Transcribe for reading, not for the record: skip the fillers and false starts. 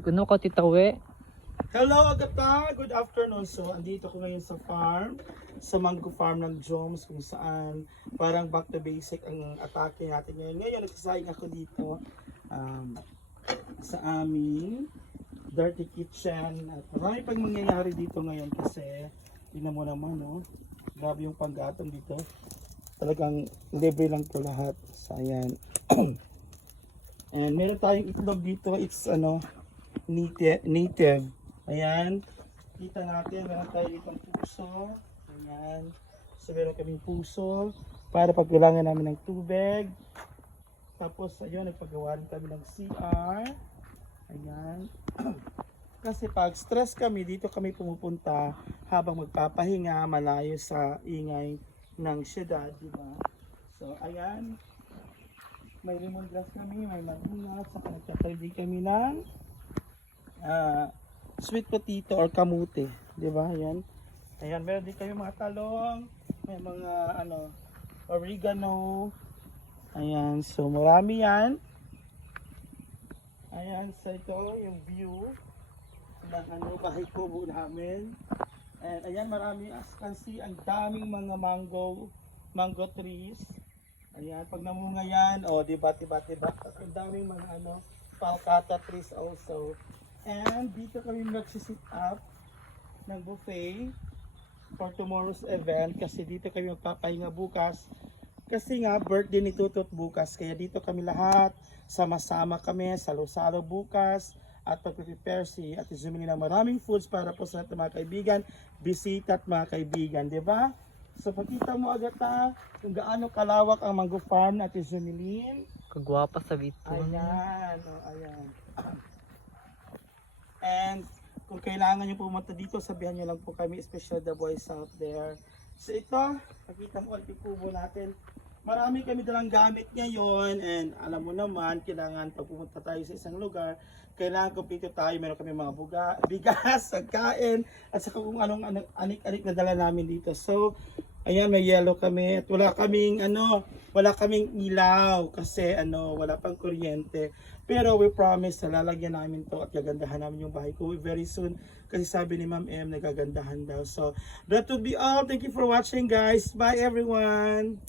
Kuno ka titawe. Hello Agata! Good afternoon. So, andito ko ngayon sa farm, sa mango farm ng Joms, kung saan parang back to basic ang atake natin ngayon. Ngayon, nagsasaing ako dito sa aming dirty kitchen. At marami pang mangyayari dito ngayon kasi, tingnan mo naman, no? Grabe yung panggatong dito. Talagang libre lang po lahat. So, ayan. And meron tayong itlog dito. It's native. Ayan. Kita natin. Meron tayo dito puso. Ayan. So meron kaming puso. Para pagkulangan namin ng tubig. Tapos ayun. Nagpagawa rin kami ng CR. Ayan. Kasi pag stress kami, dito kami pumupunta habang magpapahinga malayo sa ingay ng syudad. Diba? So ayan. May lemongrass kami, may lagunat, saka nagtatalig kami ng sweet potato or kamote, di ba? Ayan. Ayan, meron din kami mga talong, may mga oregano. Ayan, so marami yan. Ayan, so ito yung view ng bahay kubo namin. And ayan, marami, as you can see, ang daming mga mango trees. Ayan, pag namunga yan, diba. Ang daming mga palkata trees also. And dito kami magsisit up ng buffet for tomorrow's event kasi dito kami magpapahinga bukas. Kasi nga, birthday ni Tutot bukas. Kaya dito kami lahat, sama-sama kami, salo-salo bukas. At pag-prepare si Ate Zumili ng maraming foods para po sa mga kaibigan, bisita at mga kaibigan, diba? So pakita mo agad kung gaano kalawak ang mango farm na Ate Zumilin. Kagwapa sa bito. Ayan, ayan. And kung kailangan nyo pumunta dito, sabihan nyo lang po kami, especially the boys out there. So ito, pakita mo ulit yung kubo natin. Marami kami dalang gamit ngayon and alam mo naman, kailangan pag pumunta tayo sa isang lugar, kailangan kumpleto tayo. Meron kami mga bigas, pagkain, at saka kung anong anik-anik na dala namin dito. So, ayan, may yellow kami at wala kaming ilaw kasi wala pang kuryente. Pero we promise na lalagyan namin to at gagandahan namin yung bahay ko very soon kasi sabi ni Ma'am M nagagandahan daw. So, that would be all. Thank you for watching guys. Bye everyone.